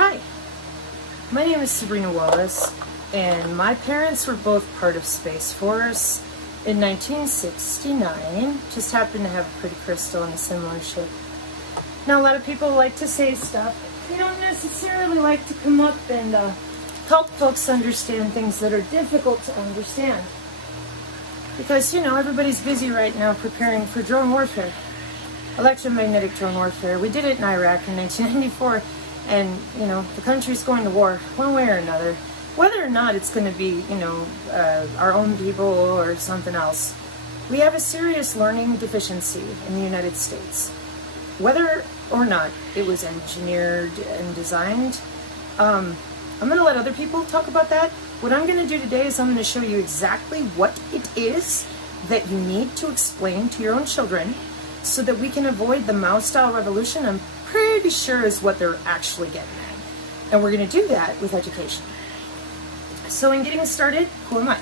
Hi, my name is Sabrina Wallace, and my parents were both part of Space Force in 1969. Just happened to have a pretty crystal in a similar shape. Now, a lot of people like to say stuff. They don't necessarily like to come up and help folks understand things that are difficult to understand. Because, you know, everybody's busy right now preparing for drone warfare. Electromagnetic drone warfare. We did it in Iraq in 1994, and, you know, the country's going to war one way or another. Whether or not it's going to be, you know, our own people or something else. We have a serious learning deficiency in the United States. Whether or not it was engineered and designed, I'm going to let other people talk about that. What I'm going to do today is I'm going to show you exactly what it is that you need to explain to your own children so that we can avoid the Mao-style revolution. I'm pretty sure is what they're actually getting at. And we're going to do that with education. So in getting started, who am I?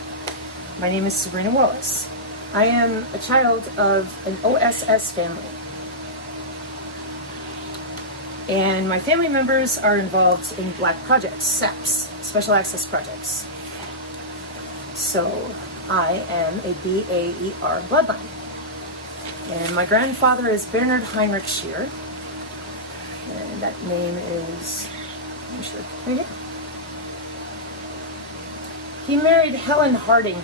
My name is Sabrina Wallace. I am a child of an OSS family. And my family members are involved in black projects, SAPs, Special Access Projects. So I am a BAER bloodline. And my grandfather is Bernard Heinrich Scheer. And that name is, I'm sure, right here. He married Helen Harding.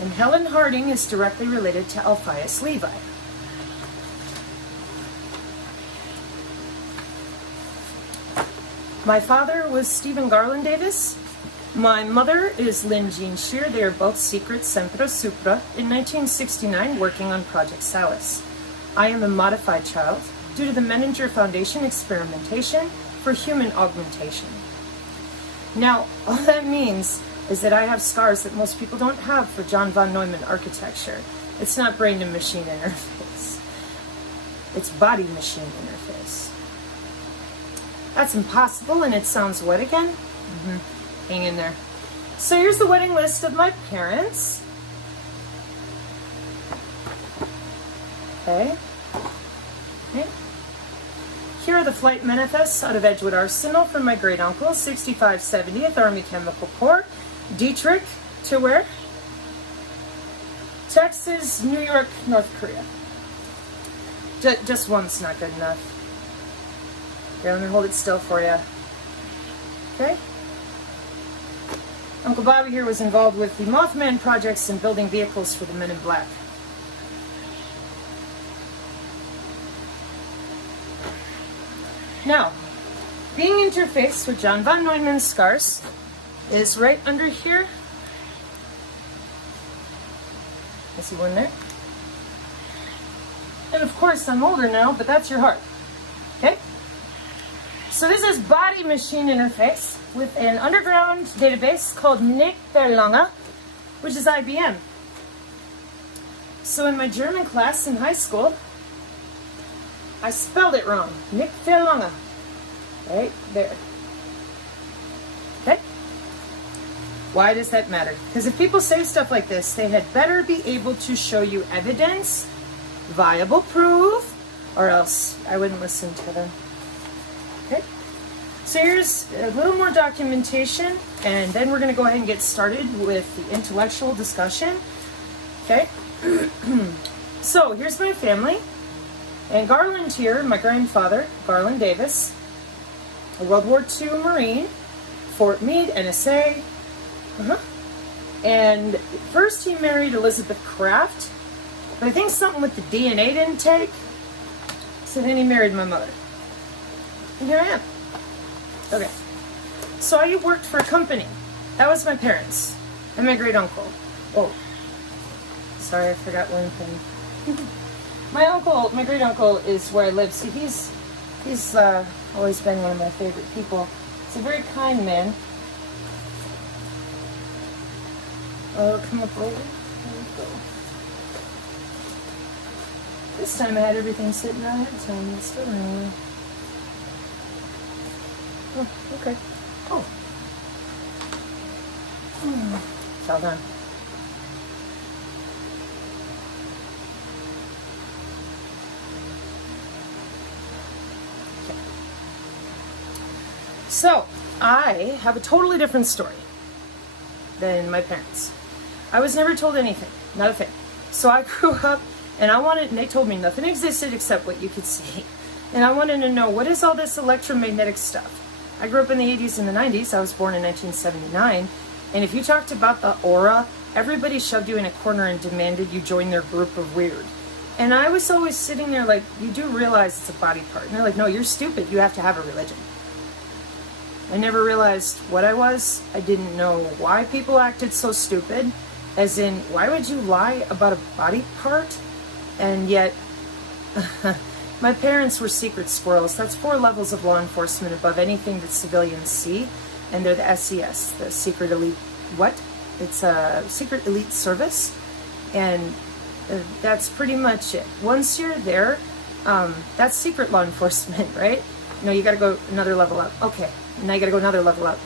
And Helen Harding is directly related to Alpheus Levi. My father was Stephen Garland Davis. My mother is Lynn Jean Scheer. They are both secret Sempre Supra in 1969 working on Project Salis. I am a modified child due to the Menninger Foundation experimentation for human augmentation. Now, all that means is that I have scars that most people don't have for John von Neumann architecture. It's not brain to machine interface. It's body machine interface. That's impossible, and it sounds what again? Hang in there. So here's the wedding list of my parents. Okay. Here are the flight manifests out of Edgewood Arsenal from my great uncle, 6570th Army Chemical Corps. Dietrich to where? Texas, New York, North Korea. Just one's not good enough. Here, let me hold it still for you. Okay? Uncle Bobby here was involved with the Mothman projects and building vehicles for the Men in Black. Now, being interfaced with John von Neumann's scars is right under here. I see one there. And of course, I'm older now, but that's your heart. Okay? So this is body machine interface with an underground database called Nick Verlange, which is IBM. So in my German class in high school, I spelled it wrong. Nick Verlange. Right there. Okay? Why does that matter? Because if people say stuff like this, they had better be able to show you evidence, viable proof, or else I wouldn't listen to them. Okay? So here's a little more documentation, and then we're going to go ahead and get started with the intellectual discussion. Okay? So here's my family. And Garland here, my grandfather, Garland Davis, a World War II Marine, Fort Meade, NSA. And first he married Elizabeth Kraft, but I think something with the DNA didn't take, so then he married my mother. And here I am. Okay. So I worked for a company. That was my parents and my great uncle. Oh, sorry, I forgot one thing. My great uncle is where I live. See, he's always been one of my favorite people. He's a very kind man. Oh, come up over. There we go. This time I had everything sitting right ahead of time. It's still anyway. Oh, okay. Oh. It's all done. So, I have a totally different story than my parents. I was never told anything, not a thing. So I grew up and and they told me nothing existed except what you could see. And I wanted to know, what is all this electromagnetic stuff? I grew up in the 80s and the 90s. I was born in 1979. And if you talked about the aura, everybody shoved you in a corner and demanded you join their group of weird. And I was always sitting there like, you do realize it's a body part. And they're like, no, you're stupid. You have to have a religion. I never realized what I was. I didn't know why people acted so stupid. As in, why would you lie about a body part? And yet, my parents were secret squirrels. That's 4 levels of law enforcement above anything that civilians see. And they're the SES, the Secret Elite, It's a Secret Elite Service. And that's pretty much it. Once you're there, that's secret law enforcement, right? No, you gotta go another level up. Okay, now you gotta go another level up.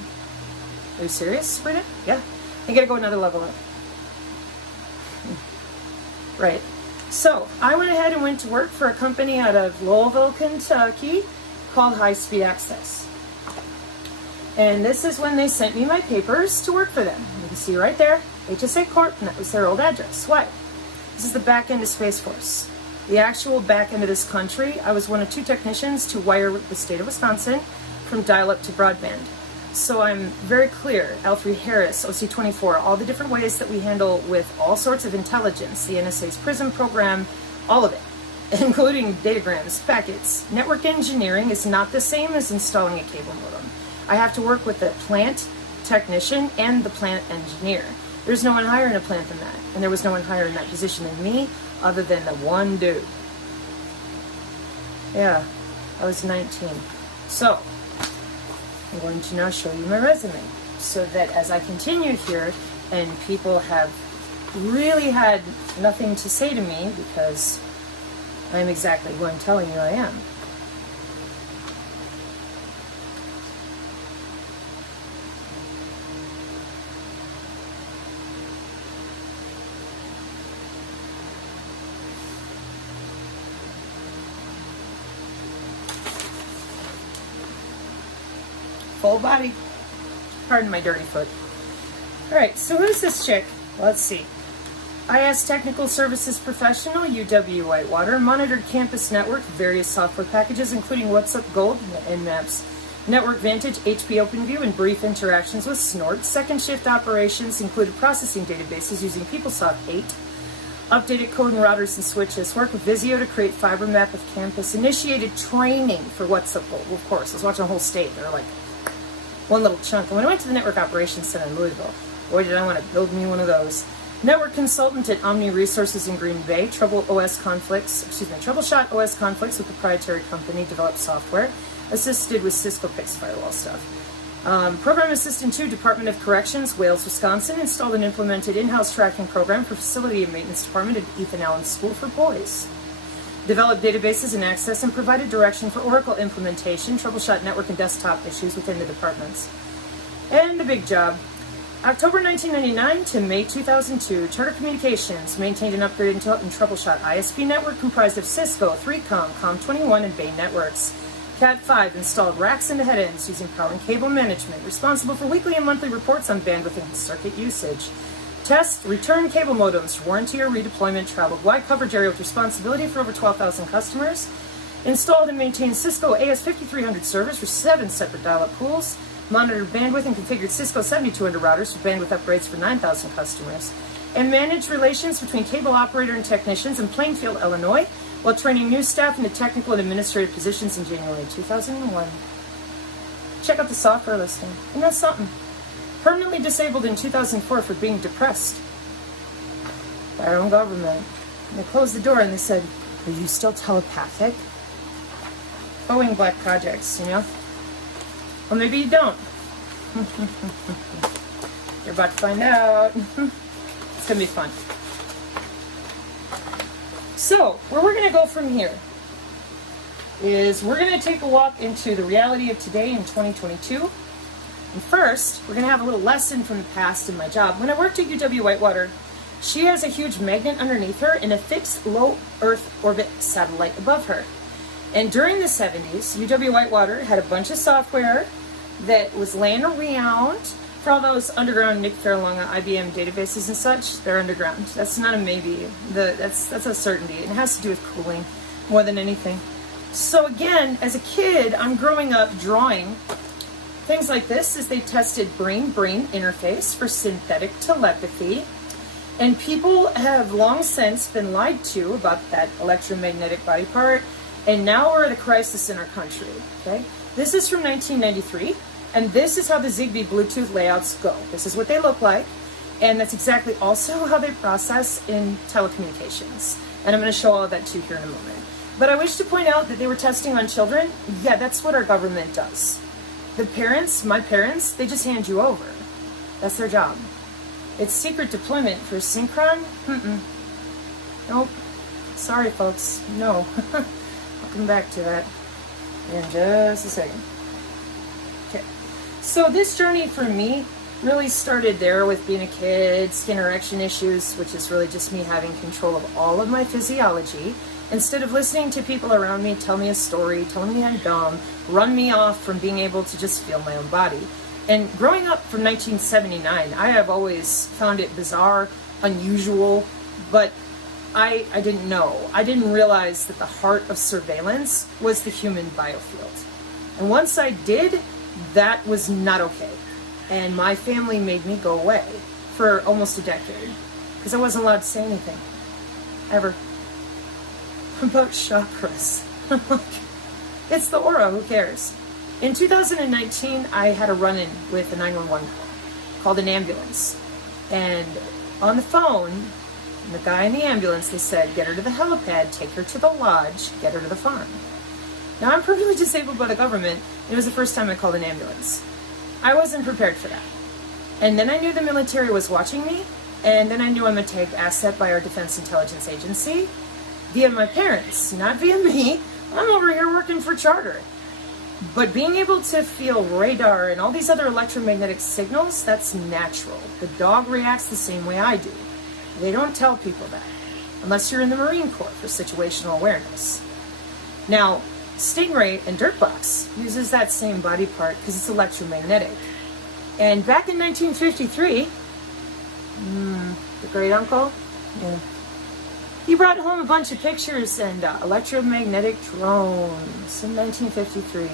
Are you serious, Sabrina? Yeah. You gotta go another level up. Right. So, I went ahead and went to work for a company out of Louisville, Kentucky called High Speed Access. And this is when they sent me my papers to work for them. You can see right there, HSA Corp, and that was their old address. Why? This is the back end of Space Force. The actual back end of this country. I was one of 2 technicians to wire the state of Wisconsin from dial-up to broadband. So I'm very clear, L3 Harris, OC24, all the different ways that we handle with all sorts of intelligence, the NSA's PRISM program, all of it, including datagrams, packets. Network engineering is not the same as installing a cable modem. I have to work with the plant technician and the plant engineer. There's no one higher in a plant than that, and there was no one higher in that position than me, other than the one dude. Yeah, I was 19. So, I'm going to now show you my resume, so that as I continue here, and people have really had nothing to say to me, because I am exactly who I'm telling you I am. Full body. Pardon my dirty foot. Alright, so who's this chick? Let's see. IS Technical Services Professional, UW Whitewater, monitored campus network, various software packages, including WhatsUp Gold and Maps, Network Vantage, HP OpenView, and brief interactions with Snort. Second shift operations included processing databases using PeopleSoft 8, updated code and routers and switches, worked with Visio to create fiber map of campus, initiated training for WhatsUp Gold. Well, of course, I was watching the whole state. They're like one little chunk. And when I went to the Network Operations Center in Louisville, boy, did I want to build me one of those. Network consultant at Omni Resources in Green Bay, troubleshot OS conflicts with proprietary company developed software, assisted with Cisco PIX firewall stuff. Program assistant to Department of Corrections, Wales, Wisconsin, installed and implemented in-house tracking program for facility and maintenance department at Ethan Allen School for Boys. Developed databases and access and provided direction for Oracle implementation, troubleshot network and desktop issues within the departments. And the big job. October 1999 to May 2002, Charter Communications maintained and upgraded and troubleshot ISP network comprised of Cisco, 3Com, Com21, and Bay networks. Cat5 installed racks into head ends using power and cable management, responsible for weekly and monthly reports on bandwidth and circuit usage. Test, return cable modems, warranty or redeployment, traveled wide coverage area with responsibility for over 12,000 customers. Installed and maintained Cisco AS5300 servers for 7 separate dial-up pools. Monitored bandwidth and configured Cisco 7200 routers for bandwidth upgrades for 9,000 customers. And managed relations between cable operator and technicians in Plainfield, Illinois, while training new staff into technical and administrative positions in January 2001. Check out the software listing. Isn't that something? Permanently disabled in 2004 for being depressed by our own government. And they closed the door and they said, "Are you still telepathic?" Boeing Black Projects, you know? Well, maybe you don't. You're about to find out. It's going to be fun. So, where we're going to go from here is we're going to take a walk into the reality of today in 2022. And first, we're going to have a little lesson from the past in my job. When I worked at UW Whitewater, she has a huge magnet underneath her and a fixed low Earth orbit satellite above her. And during the 70s, UW Whitewater had a bunch of software that was laying around for all those underground Nick Faralonga IBM databases and such. They're underground. That's not a maybe. That's a certainty. It has to do with cooling more than anything. So again, as a kid, I'm growing up drawing things like this as they tested brain-brain interface for synthetic telepathy. And people have long since been lied to about that electromagnetic body part. And now we're at a crisis in our country, okay? This is from 1993. And this is how the Zigbee Bluetooth layouts go. This is what they look like. And that's exactly also how they process in telecommunications. And I'm going to show all of that to you here in a moment. But I wish to point out that they were testing on children. Yeah, that's what our government does. The parents, my parents, they just hand you over. That's their job. It's secret deployment for Synchron? Nope. Sorry, folks. No. I'll come back to that in just a second. Okay. So this journey for me really started there with being a kid, skin erection issues, which is really just me having control of all of my physiology. Instead of listening to people around me tell me a story, telling me I'm dumb, run me off from being able to just feel my own body. And growing up from 1979, I have always found it bizarre, unusual, but I didn't know. I didn't realize that the heart of surveillance was the human biofield. And once I did, that was not okay. And my family made me go away for almost a decade because I wasn't allowed to say anything, ever, about chakras. It's the aura, who cares? In 2019, I had a run-in with a 911 call, called an ambulance. And on the phone, the guy in the ambulance, they said, get her to the helipad, take her to the lodge, get her to the farm. Now, I'm perfectly disabled by the government. It was the first time I called an ambulance. I wasn't prepared for that. And then I knew the military was watching me, and then I knew I'm a tagged asset by our Defense Intelligence Agency, via my parents, not via me. I'm over here working for Charter. But being able to feel radar and all these other electromagnetic signals, that's natural. The dog reacts the same way I do. They don't tell people that, unless you're in the Marine Corps for situational awareness. Now, Stingray and Dirtbox uses that same body part because it's electromagnetic. And back in 1953, the great uncle, he brought home a bunch of pictures and electromagnetic drones in 1953.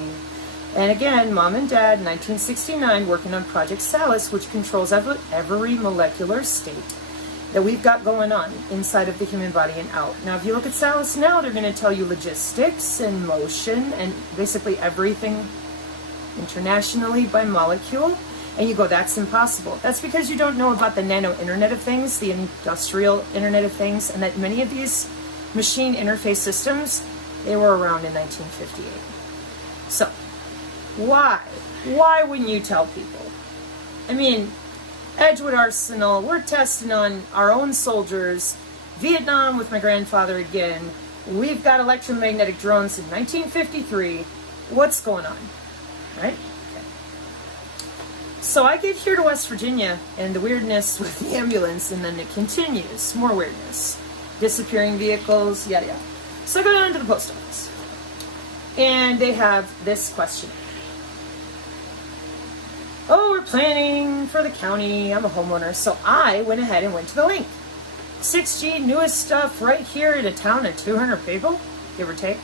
And again, Mom and Dad, 1969, working on Project Salus, which controls every molecular state that we've got going on inside of the human body and out. Now, if you look at Salus now, they're going to tell you logistics and motion and basically everything internationally by molecule. And you go, that's impossible. That's because you don't know about the nano Internet of Things, the industrial Internet of Things, and that many of these machine interface systems, they were around in 1958. So, why? Why wouldn't you tell people? I mean, Edgewood Arsenal, we're testing on our own soldiers. Vietnam with my grandfather again. We've got electromagnetic drones in 1953. What's going on? Right? So I get here to West Virginia, and the weirdness with the ambulance, and then it continues. More weirdness. Disappearing vehicles, yada yada. So I go down to the post office, and they have this question. Oh, we're planning for the county. I'm a homeowner. So I went ahead and went to the link. 6G, newest stuff right here in a town of 200 people, give or take.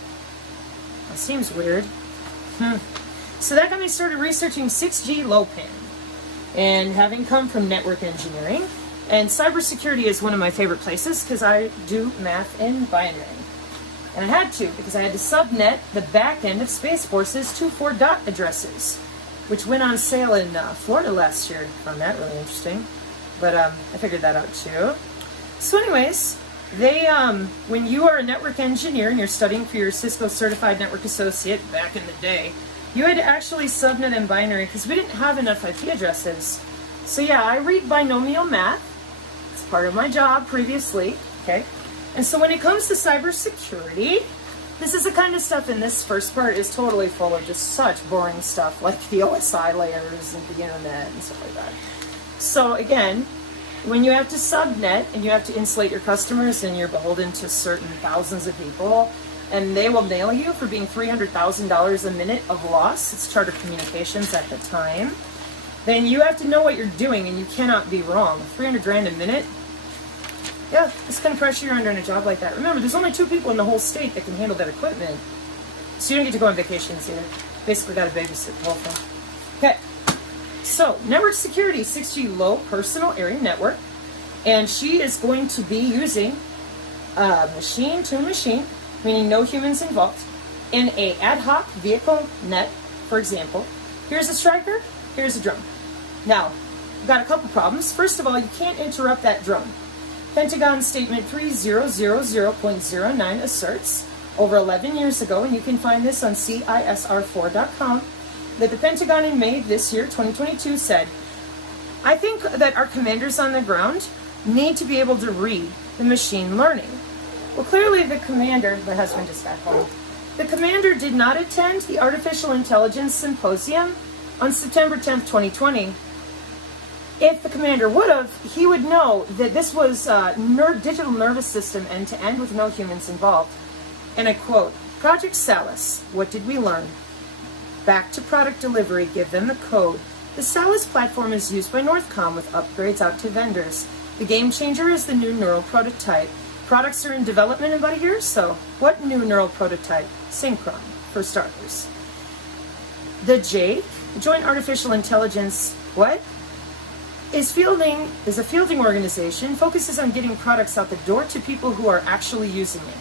That seems weird. So that got me started researching 6G low pan. And having come from network engineering, and cybersecurity is one of my favorite places because I do math in binary. And I had to because I had to subnet the back end of Space Force's 24 dot addresses, which went on sale in Florida last year. Found that really interesting. But I figured that out too. So anyways, they when you are a network engineer and you're studying for your Cisco Certified Network Associate back in the day, you had to actually subnet in binary because we didn't have enough IP addresses. So yeah, I read binomial math. It's part of my job previously, okay? And so when it comes to cybersecurity, this is the kind of stuff in this first part is totally full of just such boring stuff like the OSI layers and the internet and stuff like that. So again, when you have to subnet and you have to insulate your customers and you're beholden to certain thousands of people, and they will nail you for being $300,000 a minute of loss. It's Charter Communications at the time. Then you have to know what you're doing, and you cannot be wrong. 300 grand a minute? Yeah, it's kind of pressure you're under in a job like that. Remember, there's only 2 people in the whole state that can handle that equipment. So you don't get to go on vacations either. Basically got to babysit the whole thing. Okay, so network security, 6G low personal area network. And she is going to be using machine to machine, meaning no humans involved, in a ad hoc vehicle net, for example. Here's a striker, here's a drone. Now, we've got a couple problems. First of all, you can't interrupt that drone. Pentagon Statement 3000.09 asserts, over 11 years ago, and you can find this on CISR4.com, that the Pentagon in May this year, 2022, said, I think that our commanders on the ground need to be able to read the machine learning. Well, clearly the commander, my husband just got home, the commander did not attend the Artificial Intelligence Symposium on September 10th, 2020. If the commander would have, he would know that this was digital nervous system end-to-end with no humans involved. And I quote, Project Salus, what did we learn? Back to product delivery, give them the code. The Salus platform is used by Northcom with upgrades out to vendors. The game changer is the new neural prototype. Products are in development in about a year or so. What new neural prototype? Synchron, for starters. The JAIC, Joint Artificial Intelligence, what? Is a fielding organization, focuses on getting products out the door to people who are actually using it.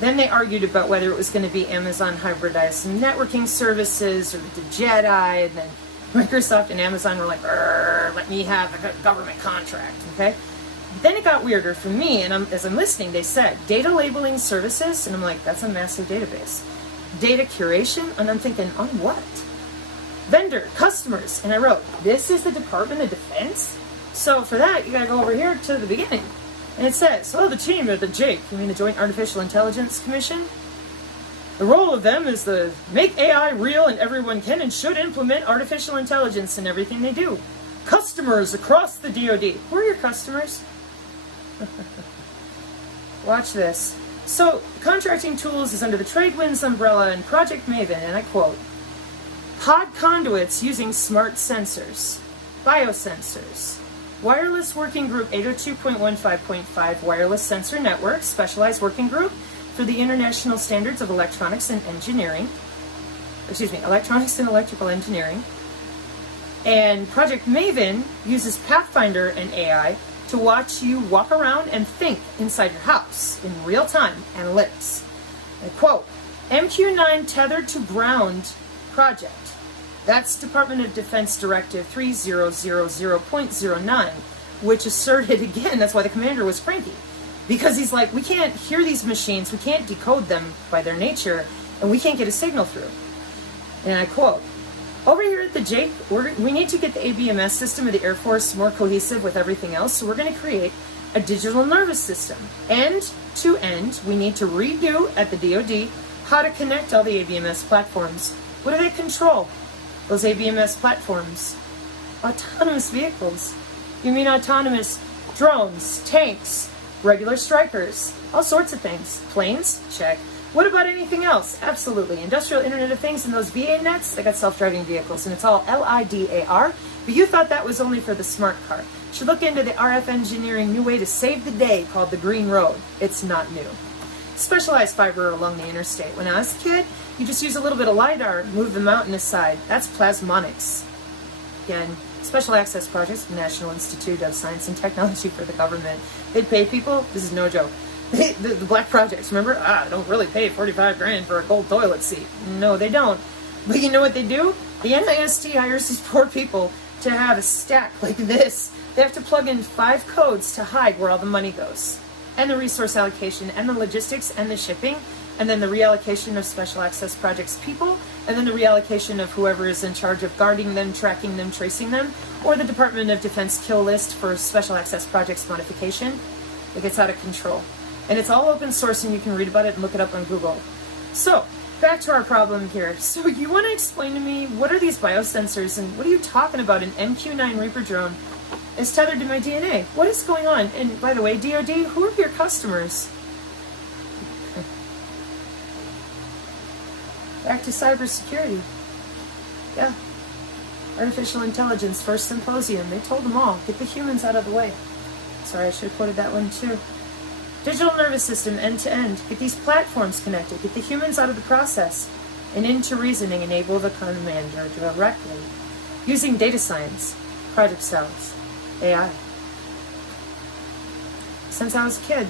Then they argued about whether it was going to be Amazon hybridized networking services or the Jedi, and then Microsoft and Amazon were like, let me have a government contract, okay? But then it got weirder for me, and as I'm listening, they said, data labeling services, and I'm like, that's a massive database. Data curation, and I'm thinking, on what? Vendor, customers, and I wrote, this is the Department of Defense? So for that, you gotta go over here to the beginning. And it says, the team at the JAIC, you mean the Joint Artificial Intelligence Commission? The role of them is to make AI real, and everyone can and should implement artificial intelligence in everything they do. Customers across the DoD. Who are your customers? Watch this. So, contracting tools is under the TradeWinds umbrella and Project Maven, and I quote, pod conduits using smart sensors, biosensors, wireless working group 802.15.5 wireless sensor network, specialized working group for the International Standards of Electronics and Engineering, Electronics and Electrical Engineering. And Project Maven uses Pathfinder and AI to watch you walk around and think inside your house in real time analytics. I quote, MQ9 tethered to ground project. That's Department of Defense Directive 3000.09, which asserted again, that's why the commander was cranky. Because he's like, we can't hear these machines, we can't decode them by their nature, and we can't get a signal through. And I quote, over here at the JAIC, we need to get the ABMS system of the Air Force more cohesive with everything else, so we're going to create a digital nervous system. End to end, we need to redo at the DoD how to connect all the ABMS platforms. What do they control? Those ABMS platforms. Autonomous vehicles. You mean autonomous drones, tanks, regular strikers, all sorts of things. Planes? Check. What about anything else? Absolutely. Industrial Internet of Things and those VA nets, they got self-driving vehicles, and it's all LIDAR, but you thought that was only for the smart car. You should look into the RF engineering new way to save the day called the Green Road. It's not new. Specialized fiber along the interstate. When I was a kid, you just use a little bit of LiDAR, move the mountain aside. That's plasmonics. Again, special access projects, National Institute of Science and Technology for the government. They pay people, this is no joke. The black projects, remember? Don't really pay 45 grand for a gold toilet seat. No, they don't. But you know what they do? The NIST hires these poor people to have a stack like this. They have to plug in 5 codes to hide where all the money goes. And the resource allocation, and the logistics, and the shipping, and then the reallocation of special access projects people, and then the reallocation of whoever is in charge of guarding them, tracking them, tracing them, or the Department of Defense kill list for special access projects modification. It gets out of control. And it's all open source, and you can read about it and look it up on Google. So, back to our problem here. So you want to explain to me, what are these biosensors, and what are you talking about? An MQ9 Reaper drone is tethered to my DNA. What is going on? And by the way, DoD, who are your customers? Back to cybersecurity. Yeah. Artificial intelligence, first symposium. They told them all, get the humans out of the way. Sorry, I should have quoted that one too. Digital nervous system, end to end. Get these platforms connected. Get the humans out of the process. And into reasoning, enable the commander directly. Using data science, project cells, AI. Since I was a kid,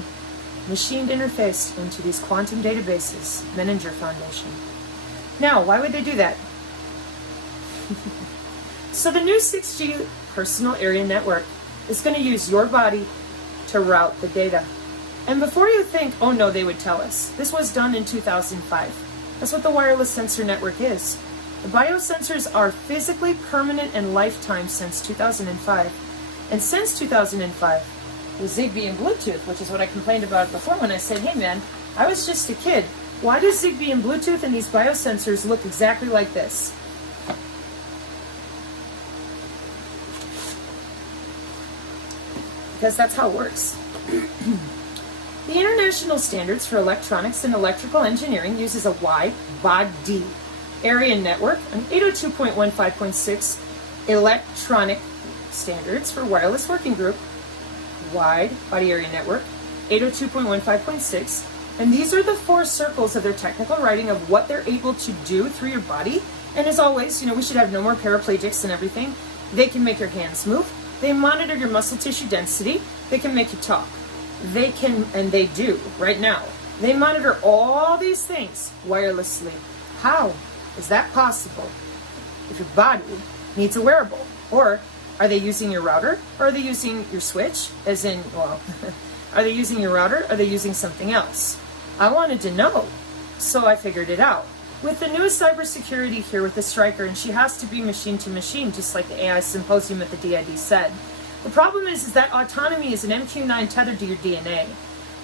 machined interfaced into these quantum databases, Menninger Foundation. Now, why would they do that? So the new 6G personal area network is going to use your body to route the data. And before you think, oh no, they would tell us, this was done in 2005. That's what the wireless sensor network is. The biosensors are physically permanent and lifetime since 2005. And since 2005, with Zigbee and Bluetooth, which is what I complained about before when I said, hey man, I was just a kid. Why do Zigbee and Bluetooth and these biosensors look exactly like this? Because that's how it works. The International Standards for Electronics and Electrical Engineering uses a wide body area network, an 802.15.6 electronic standards for wireless working group, wide body area network, 802.15.6, and these are the 4 circles of their technical writing of what they're able to do through your body. And as always, we should have no more paraplegics and everything. They can make your hands move. They monitor your muscle tissue density. They can make you talk. They can, and they do right now. They monitor all these things wirelessly. How is that possible if your body needs a wearable? Or are they using your router? Or are they using your switch? As in, well, are they using your router? Or are they using something else? I wanted to know, so I figured it out. With the new cybersecurity here with the Striker, and she has to be machine to machine, just like the AI symposium at the DID said. The problem is that autonomy is an MQ9 tethered to your DNA.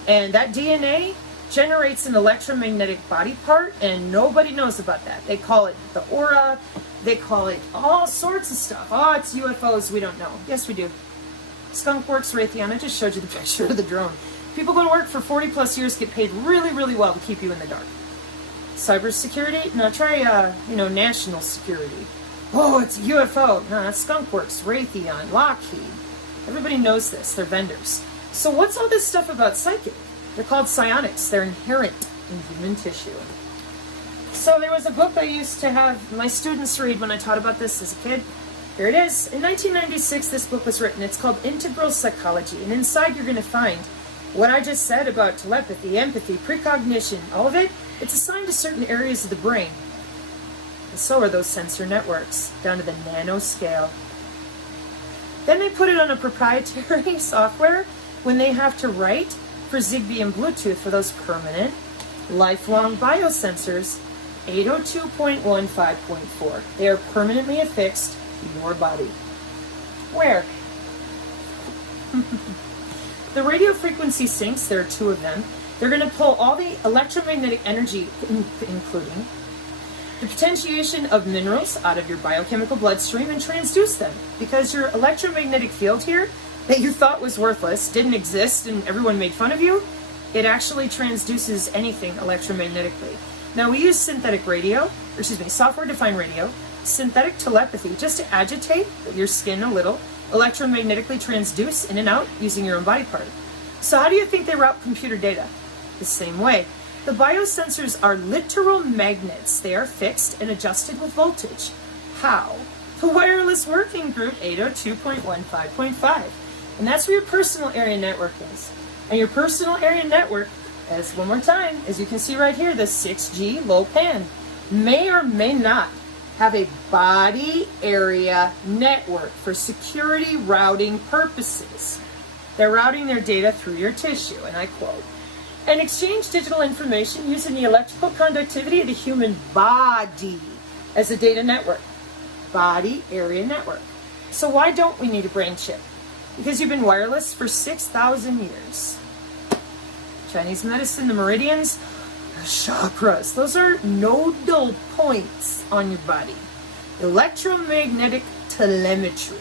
And that DNA generates an electromagnetic body part, and nobody knows about that. They call it the aura, they call it all sorts of stuff. Oh, it's UFOs, we don't know. Yes, we do. Skunk Works, Raytheon, I just showed you the picture of the drone. People go to work for 40 plus years, get paid really, really well to keep you in the dark. Cybersecurity? No, try, national security. Oh, it's a UFO. No, that's Skunk Works, Raytheon, Lockheed. Everybody knows this. They're vendors. So what's all this stuff about psychic? They're called psionics. They're inherent in human tissue. So there was a book I used to have my students read when I taught about this as a kid. Here it is. In 1996, this book was written. It's called Integral Psychology. And inside you're going to find what I just said about telepathy, empathy, precognition, all of it. It's assigned to certain areas of the brain. And so are those sensor networks, down to the nanoscale. Then they put it on a proprietary software when they have to write for Zigbee and Bluetooth for those permanent, lifelong biosensors, 802.15.4. They are permanently affixed to your body. Where? The radio frequency sinks, there are 2 of them. They're going to pull all the electromagnetic energy, including the potentiation of minerals out of your biochemical bloodstream and transduce them. Because your electromagnetic field here that you thought was worthless, didn't exist, and everyone made fun of you, it actually transduces anything electromagnetically. Now we use synthetic radio, software-defined radio, synthetic telepathy, just to agitate your skin a little, electromagnetically transduce in and out using your own body part. So how do you think they route computer data? The same way. The biosensors are literal magnets. They are fixed and adjusted with voltage. How? The wireless working group 802.15.5. And that's where your personal area network is. And your personal area network, as one more time, as you can see right here, the 6G low pan, may or may not have a body area network for security routing purposes. They're routing their data through your tissue, and I quote, and exchange digital information using the electrical conductivity of the human body as a data network. Body area network. So why don't we need a brain chip? Because you've been wireless for 6,000 years. Chinese medicine, the meridians, the chakras, those are nodal points on your body. Electromagnetic telemetry.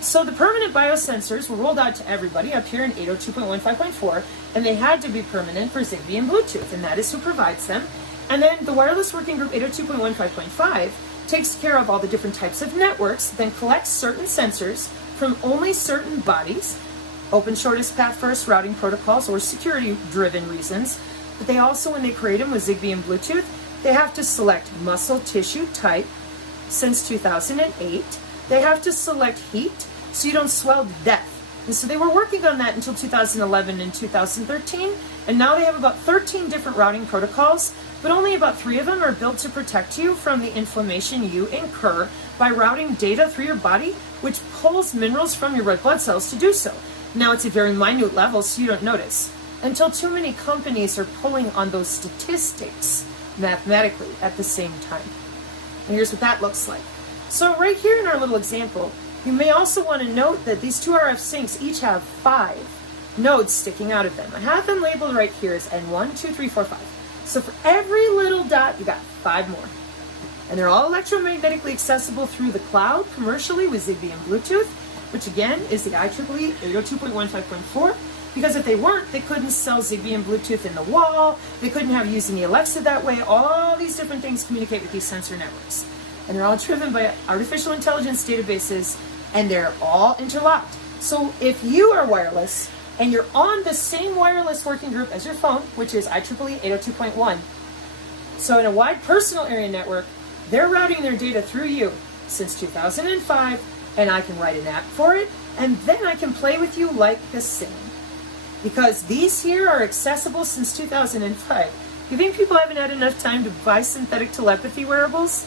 So the permanent biosensors were rolled out to everybody up here in 802.15.4, and they had to be permanent for Zigbee and Bluetooth, and that is who provides them. And then the Wireless Working Group 802.15.5 takes care of all the different types of networks, then collects certain sensors from only certain bodies, open shortest path first routing protocols or security-driven reasons. But they also, when they create them with Zigbee and Bluetooth, they have to select muscle tissue type since 2008. They have to select heat so you don't swell to death. And so they were working on that until 2011 and 2013, and now they have about 13 different routing protocols, but only about 3 of them are built to protect you from the inflammation you incur by routing data through your body, which pulls minerals from your red blood cells to do so. Now it's a very minute level, so you don't notice, until too many companies are pulling on those statistics mathematically at the same time. And here's what that looks like. So right here in our little example, you may also want to note that these 2 RF sinks each have 5 nodes sticking out of them. I have them labeled right here as N1, 2, 3, 4, 5. So for every little dot, you got 5 more. And they're all electromagnetically accessible through the cloud commercially with Zigbee and Bluetooth, which again is the IEEE 802.15.4, because if they weren't, they couldn't sell Zigbee and Bluetooth in the wall, they couldn't have using the Alexa that way, all these different things communicate with these sensor networks. And they're all driven by artificial intelligence databases, and they're all interlocked. So if you are wireless, and you're on the same wireless working group as your phone, which is IEEE 802.1, so in a wide personal area network, they're routing their data through you since 2005, and I can write an app for it, and then I can play with you like the same. Because these here are accessible since 2005. You think people haven't had enough time to buy synthetic telepathy wearables?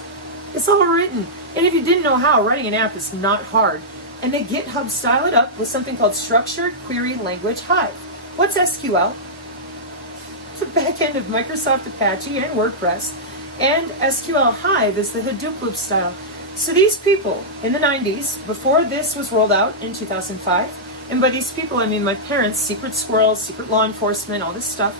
It's all written. And if you didn't know how, writing an app is not hard. And they GitHub style it up with something called Structured Query Language Hive. What's SQL? It's the back end of Microsoft Apache and WordPress. And SQL Hive is the Hadoop loop style. So these people in the 90s, before this was rolled out in 2005, and by these people I mean my parents, secret squirrels, secret law enforcement, all this stuff,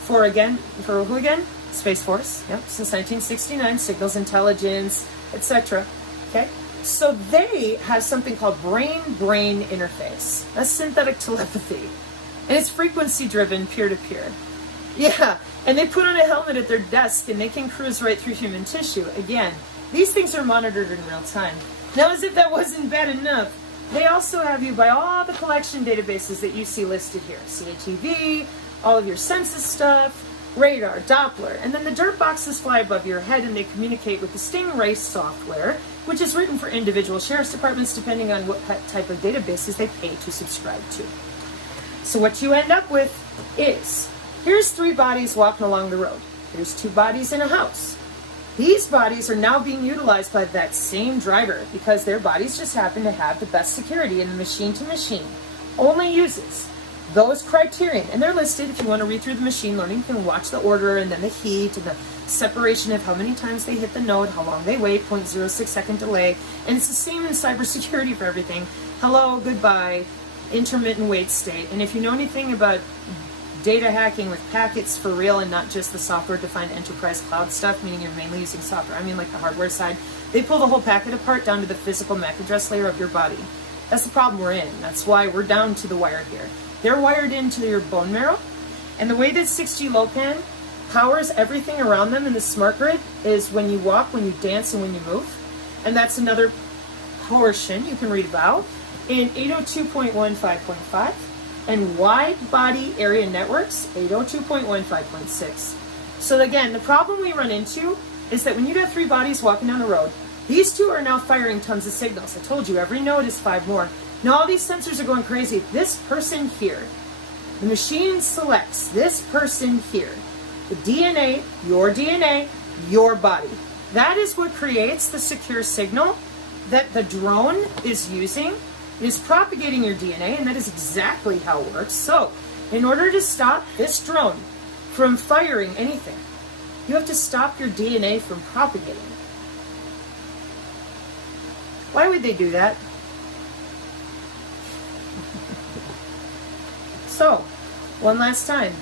for who again? Space Force, yep, since 1969, signals intelligence, etc. Okay? So they have something called brain-brain interface. That's synthetic telepathy. And it's frequency-driven, peer-to-peer. Yeah, and they put on a helmet at their desk and they can cruise right through human tissue. Again, these things are monitored in real time. Now, as if that wasn't bad enough, they also have you by all the collection databases that you see listed here. CATV, all of your census stuff, radar, Doppler, and then the dirt boxes fly above your head and they communicate with the Stingray software, which is written for individual sheriff's departments depending on what type of databases they pay to subscribe to. So what you end up with is, here's 3 bodies walking along the road. Here's 2 bodies in a house. These bodies are now being utilized by that same driver because their bodies just happen to have the best security, and the machine-to-machine only uses those criterion. And they're listed if you want to read through the machine learning. You can watch the order and then the heat and the separation of how many times they hit the node, how long they wait, 0.06 second delay. And it's the same in cybersecurity for everything. Hello, goodbye, intermittent wait state. And if you know anything about data hacking with packets for real and not just the software-defined enterprise cloud stuff, meaning you're mainly using software, I mean like the hardware side, they pull the whole packet apart down to the physical MAC address layer of your body. That's the problem we're in. That's why we're down to the wire here. They're wired into your bone marrow, and the way that 6G LoWPAN powers everything around them in the smart grid is when you walk, when you dance, and when you move. And that's another portion you can read about in 802.15.5 and wide body area networks, 802.15.6. So again, the problem we run into is that when you got 3 bodies walking down the road, these 2 are now firing tons of signals. I told you, every node is 5 more. Now all these sensors are going crazy. This person here, the machine selects this person here, the DNA, your body. That is what creates the secure signal that the drone is using. It is propagating your DNA, and that is exactly how it works. So, in order to stop this drone from firing anything, you have to stop your DNA from propagating. Why would they do that? So, one last time,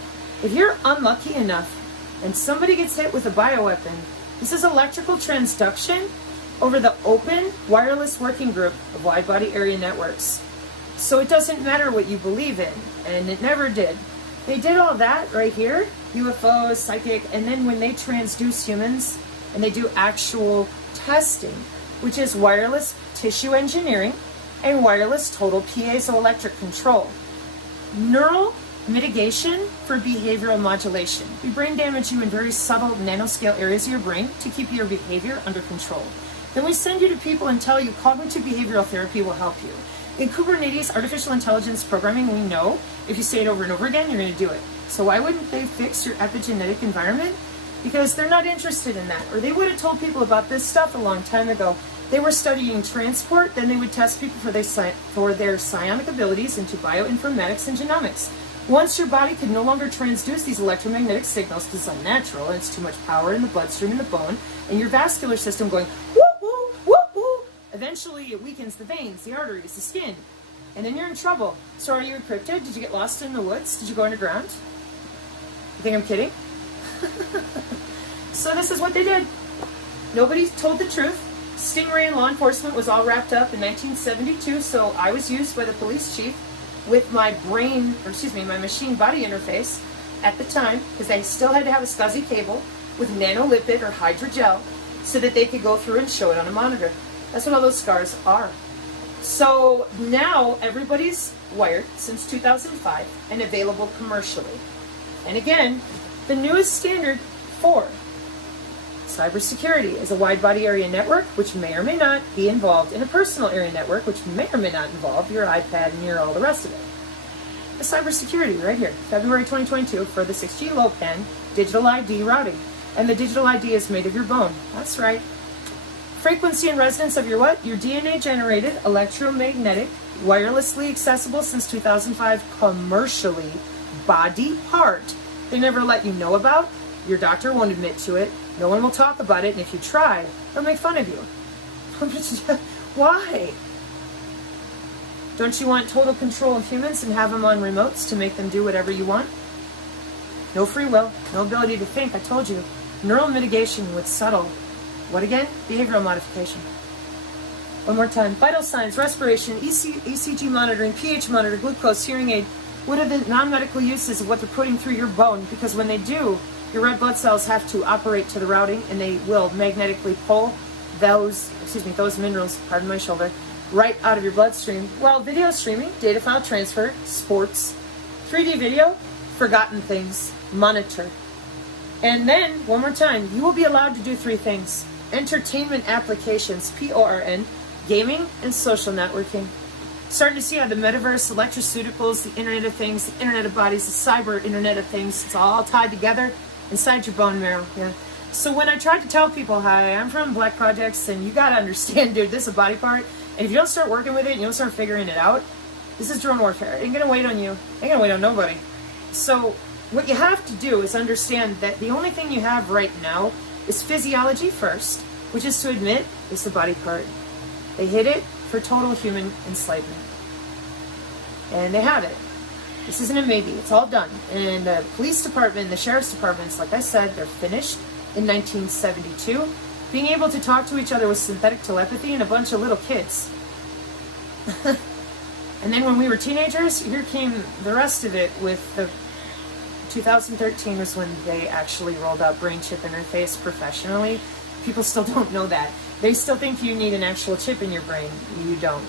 if you're unlucky enough and somebody gets hit with a bioweapon, this is electrical transduction over the open wireless working group of wide body area networks. So it doesn't matter what you believe in, and it never did. They did all that right here UFOs, psychic, and then when they transduce humans and they do actual testing, which is wireless tissue engineering and wireless total piezoelectric control. Neural mitigation for behavioral modulation. We brain damage you in very subtle nanoscale areas of your brain to keep your behavior under control. Then we send you to people and tell you cognitive behavioral therapy will help you. In Kubernetes artificial intelligence programming, we know if you say it over and over again, you're going to do it. So why wouldn't they fix your epigenetic environment? Because they're not interested in that. Or they would have told people about this stuff a long time ago. They were studying transport, then they would test people for their psionic abilities into bioinformatics and genomics. Once your body could no longer transduce these electromagnetic signals because it's unnatural and it's too much power in the bloodstream and the bone, and your vascular system going whoop, whoop, whoop, whoop, eventually it weakens the veins, the arteries, the skin, and then you're in trouble. So are you encrypted? Did you get lost in the woods? Did you go underground? You think I'm kidding? So this is what they did. Nobody told the truth. Stingray and law enforcement was all wrapped up in 1972, so I was used by the police chief with my my machine body interface at the time, because they still had to have a SCSI cable with nanolipid or hydrogel so that they could go through and show it on a monitor. That's what all those scars are. So now everybody's wired since 2005 and available commercially. And again, the newest standard for cybersecurity is a wide body area network, which may or may not be involved in a personal area network, which may or may not involve your iPad and all the rest of it. The cybersecurity right here, February 2022 for the 6G low pan digital ID routing. And the digital ID is made of your bone. That's right. Frequency and resonance of your what? Your DNA generated electromagnetic, wirelessly accessible since 2005, commercially body part they never let you know about. Your doctor won't admit to it. No one will talk about it, and if you try, they'll make fun of you. Why? Don't you want total control of humans and have them on remotes to make them do whatever you want? No free will, no ability to think, I told you. Neural mitigation with subtle, what again? Behavioral modification. One more time. Vital signs, respiration, ECG monitoring, pH monitor, glucose, hearing aid. What are the non-medical uses of what they're putting through your bone? Because when they do, your red blood cells have to operate to the routing, and they will magnetically pull those minerals, pardon my shoulder, right out of your bloodstream. Well, video streaming, data file transfer, sports, 3D video, forgotten things, monitor. And then, one more time, you will be allowed to do 3 things. Entertainment applications, PORN, gaming, and social networking. Starting to see how the metaverse, electroceuticals, the Internet of Things, the Internet of Bodies, the cyber Internet of Things, it's all tied together inside your bone marrow. Yeah. So when I tried to tell people, hi, I'm from Black Projects, and you gotta understand, dude, this is a body part, and if you don't start working with it, and you don't start figuring it out, this is drone warfare. It ain't gonna wait on you. It ain't gonna wait on nobody. So what you have to do is understand that the only thing you have right now is physiology first, which is to admit it's the body part. They hid it for total human enslavement. And they have it. This isn't a maybe, it's all done. And the police department, the sheriff's departments, like I said, they're finished in 1972. Being able to talk to each other with synthetic telepathy and a bunch of little kids. And then when we were teenagers, here came the rest of it with the 2013 was when they actually rolled out brain chip interface professionally. People still don't know that. They still think you need an actual chip in your brain. You don't.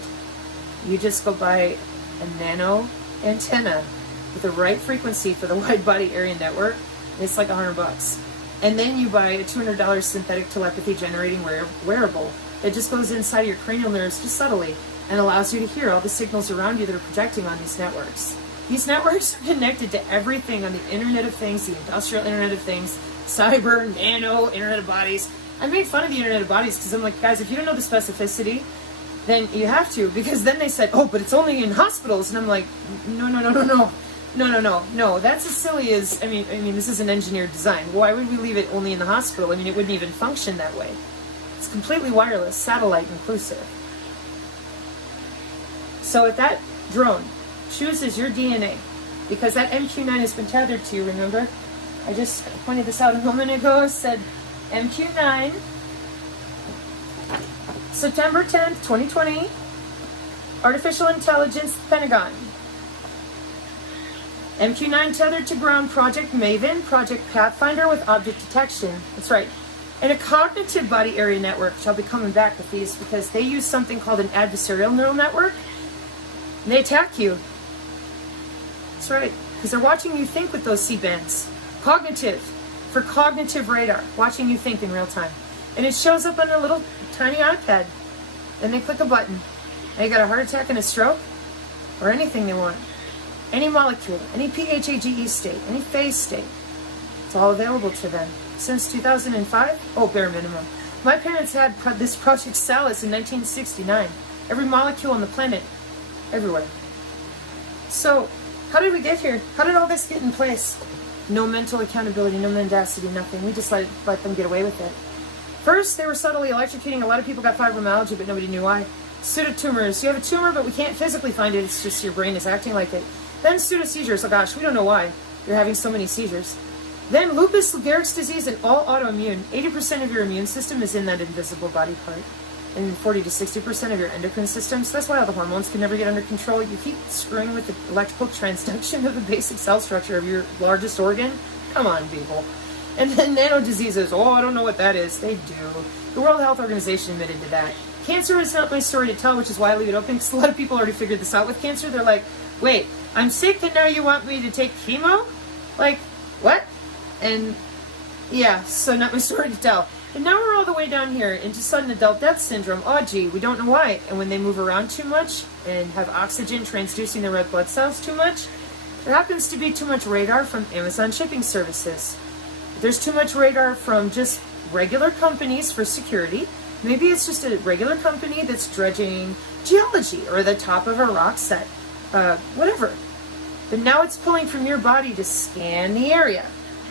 You just go buy a nano antenna with the right frequency for the wide body area network. It's like $100. And then you buy a $200 synthetic telepathy generating wearable that just goes inside of your cranial nerves just subtly and allows you to hear all the signals around you that are projecting on these networks. These networks are connected to everything on the Internet of Things, the industrial Internet of Things, cyber, nano, Internet of Bodies. I made fun of the Internet of Bodies because I'm like, guys, if you don't know the specificity, then you have to. Because then they said, oh, but it's only in hospitals. And I'm like, no. That's as silly as, I mean, this is an engineered design. Why would we leave it only in the hospital? I mean, it wouldn't even function that way. It's completely wireless, satellite inclusive. So if that drone chooses your DNA, because that MQ-9 has been tethered to you, remember? I just pointed this out a moment ago. I said MQ-9, September 10th, 2020, Artificial Intelligence, Pentagon. MQ-9 tethered to ground, Project Maven, Project Pathfinder with object detection. That's right. And a cognitive body area network, which I'll be coming back with these because they use something called an adversarial neural network. And they attack you. That's right. Because they're watching you think with those C-bands. Cognitive. For cognitive radar. Watching you think in real time. And it shows up on a little tiny iPad. And they click a button. And they got a heart attack and a stroke. Or anything they want. Any molecule. Any PHAGE state. Any phase state. It's all available to them. Since 2005? Oh, bare minimum. My parents had this Project Wallace in 1969. Every molecule on the planet. Everywhere. So, how did we get here? How did all this get in place? No mental accountability, no mendacity, nothing. We just let them get away with it. First, they were subtly electrocuting. A lot of people got fibromyalgia, but nobody knew why. Pseudotumors. You have a tumor, but we can't physically find it. It's just your brain is acting like it. Then pseudoseizures. Oh gosh, we don't know why you're having so many seizures. Then lupus, Lou Gehrig's disease, and all autoimmune. 80% of your immune system is in that invisible body part. And 40 to 60% of your endocrine system. So that's why all the hormones can never get under control. You keep screwing with the electrical transduction of the basic cell structure of your largest organ. Come on, people. And then nano diseases. Oh, I don't know what that is. They do. The World Health Organization admitted to that. Cancer is not my story to tell, which is why I leave it open, because a lot of people already figured this out with cancer. They're like, wait, I'm sick and now you want me to take chemo? Like, what? And yeah, so not my story to tell. And now we're all the way down here into sudden adult death syndrome. Oh gee, we don't know why. And when they move around too much and have oxygen transducing the red blood cells too much, there happens to be too much radar from Amazon shipping services. There's too much radar from just regular companies for security. Maybe it's just a regular company that's dredging geology or the top of a rock set, whatever. But now it's pulling from your body to scan the area.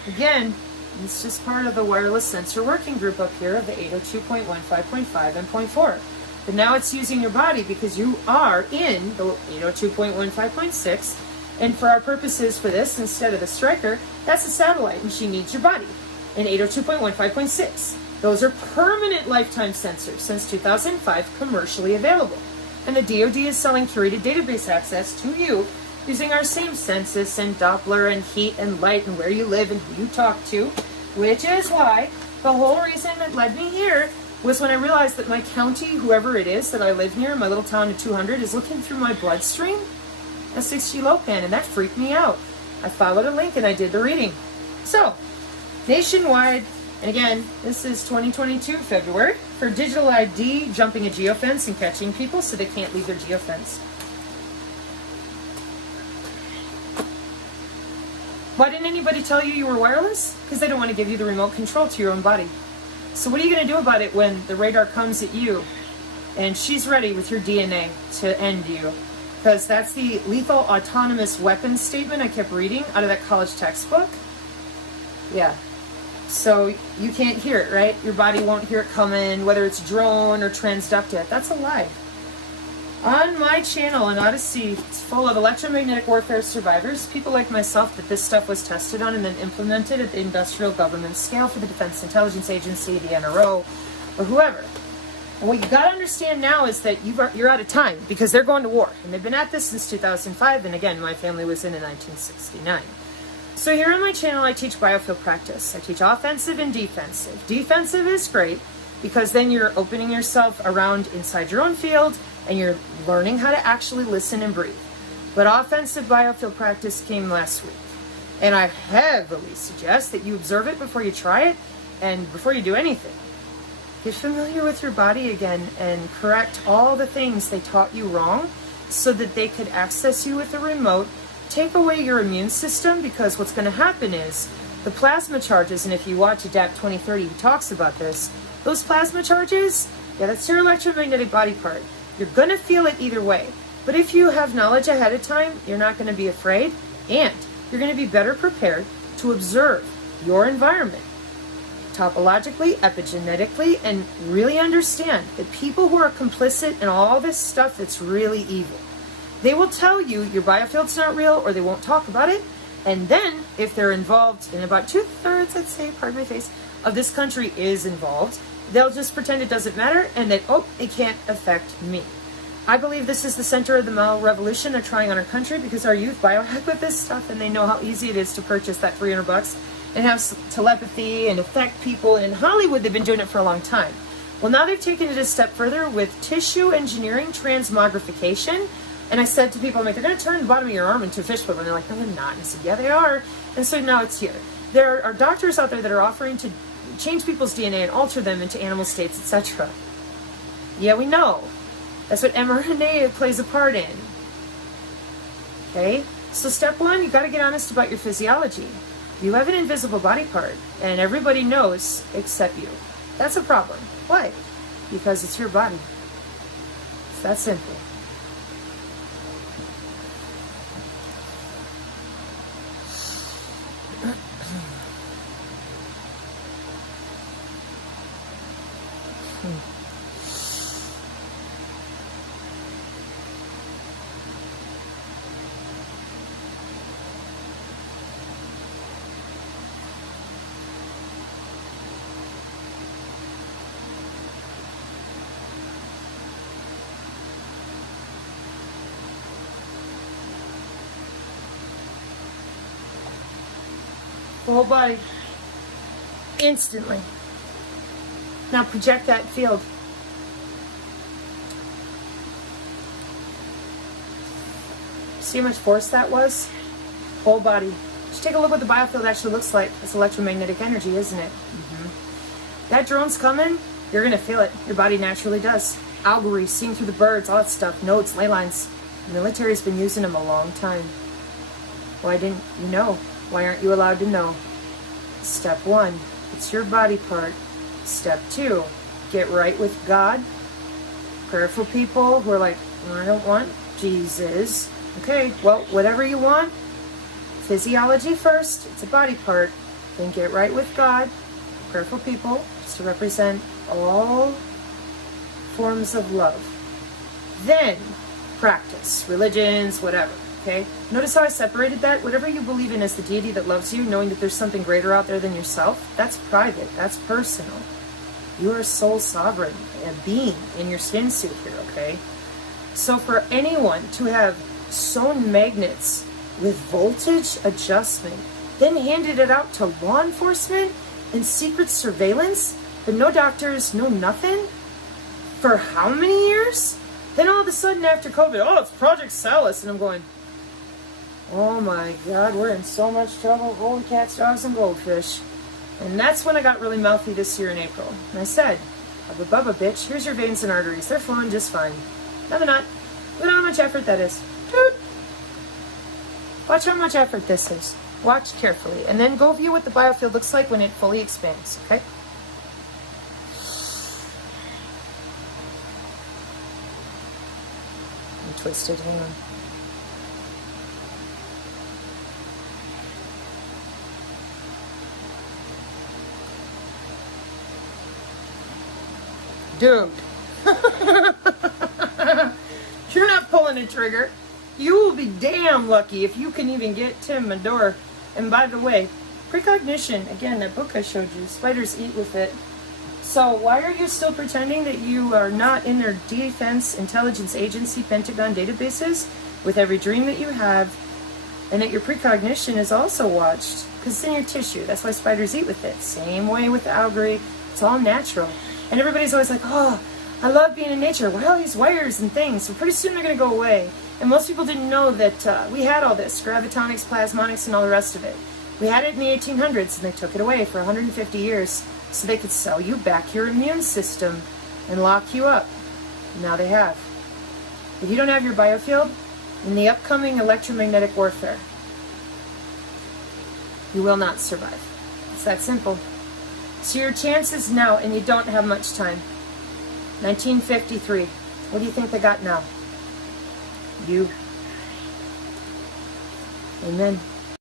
Again, it's just part of the wireless sensor working group up here of the 802.15.5 and .4. But now it's using your body because you are in the 802.15.6. And for our purposes for this, instead of the striker, that's a satellite and she needs your body in 802.15.6. Those are permanent lifetime sensors since 2005, commercially available. And the DoD is selling curated database access to you using our same census and Doppler and heat and light and where you live and who you talk to, which is why the whole reason that led me here was when I realized that my county, whoever it is that I live near, my little town of 200, is looking through my bloodstream, a 6G low pan, and that freaked me out. I followed a link and I did the reading. So, nationwide, and again, this is 2022 February, for digital ID, jumping a geofence and catching people so they can't leave their geofence. Why didn't anybody tell you you were wireless? Because they don't want to give you the remote control to your own body. So what are you going to do about it when the radar comes at you and she's ready with your DNA to end you? Because that's the lethal autonomous weapons statement I kept reading out of that college textbook. Yeah. So you can't hear it, right? Your body won't hear it coming, whether it's drone or transducted. That's a lie. On my channel on Odyssey, it's full of electromagnetic warfare survivors, people like myself that this stuff was tested on and then implemented at the industrial government scale for the Defense Intelligence Agency, the NRO, or whoever. And what you got to understand now is that you're out of time because they're going to war. And they've been at this since 2005, and again, my family was in 1969. So here on my channel, I teach biofield practice. I teach offensive and defensive. Defensive is great because then you're opening yourself around inside your own field and you're learning how to actually listen and breathe. But offensive biofield practice came last week. And I heavily suggest that you observe it before you try it and before you do anything. Get familiar with your body again and correct all the things they taught you wrong so that they could access you with a remote. Take away your immune system because what's going to happen is the plasma charges, and if you watch Adapt 2030, he talks about this, those plasma charges, yeah, that's your electromagnetic body part. You're going to feel it either way. But if you have knowledge ahead of time, you're not going to be afraid, and you're going to be better prepared to observe your environment topologically, epigenetically, and really understand that people who are complicit in all this stuff that's really evil, they will tell you your biofield's not real or they won't talk about it. And then if they're involved in about 2/3, let's say, pardon my face, of this country is involved, they'll just pretend it doesn't matter and that, oh, it can't affect me. I believe this is the center of the Mao revolution they're trying on our country, because our youth biohack with this stuff and they know how easy it is to purchase that $300 and have telepathy and affect people. And in Hollywood, they've been doing it for a long time. Well, now they've taken it a step further with tissue engineering transmogrification. And I said to people, I'm like, they're going to turn the bottom of your arm into a fish flipper. And they're like, no, they're not. And I said, yeah, they are. And so now it's here. There are doctors out there that are offering to change people's DNA and alter them into animal states, etc. Yeah, we know. That's what mRNA plays a part in. Okay? So step one, you got to get honest about your physiology. You have an invisible body part, and everybody knows except you. That's a problem. Why? Because it's your body. It's that simple. The whole body. Instantly. Now project that field. See how much force that was? Whole body. Just take a look what the biofield actually looks like. It's electromagnetic energy, isn't it? That drone's coming. You're going to feel it. Your body naturally does. Algorithm, seeing through the birds, all that stuff. Notes, ley lines. The military's been using them a long time. Why didn't you know? Why aren't you allowed to know? Step one, it's your body part. Step two, get right with God. Prayerful people who are like, I don't want Jesus. Okay, well, whatever you want. Physiology first, it's a body part. Then get right with God. Prayerful people, just to represent all forms of love. Then practice, religions, whatever. Okay? Notice how I separated that? Whatever you believe in as the deity that loves you, knowing that there's something greater out there than yourself, that's private, that's personal. You are soul sovereign, a being in your skin suit here, okay? So for anyone to have sewn magnets with voltage adjustment, then handed it out to law enforcement and secret surveillance, but no doctors, no nothing, for how many years? Then all of a sudden after COVID, oh, it's Project Salus, and I'm going, oh my God, we're in so much trouble. Holy cats, dogs, and goldfish. And that's when I got really mouthy this year in April. And I said, Bubba Bubba, bitch, here's your veins and arteries. They're flowing just fine. No, they're not. Look at how much effort that is. Dude. Watch how much effort this is. Watch carefully. And then go view what the biofield looks like when it fully expands, okay? I'm twisted, hang on. Dude, you're not pulling a trigger. You will be damn lucky if you can even get Tim a door. And by the way, precognition, again, that book I showed you, spiders eat with it. So why are you still pretending that you are not in their Defense Intelligence Agency Pentagon databases with every dream that you have, and that your precognition is also watched? Because it's in your tissue. That's why spiders eat with it. Same way with the algae. It's all natural. And everybody's always like, oh, I love being in nature. Well, these wires and things. So pretty soon they're going to go away. And most people didn't know that we had all this, gravitonics, plasmonics, and all the rest of it. We had it in the 1800s, and they took it away for 150 years so they could sell you back your immune system and lock you up. Now they have. If you don't have your biofield, in the upcoming electromagnetic warfare, you will not survive. It's that simple. So your chances now, and you don't have much time. 1953. What do you think they got now? You. Amen.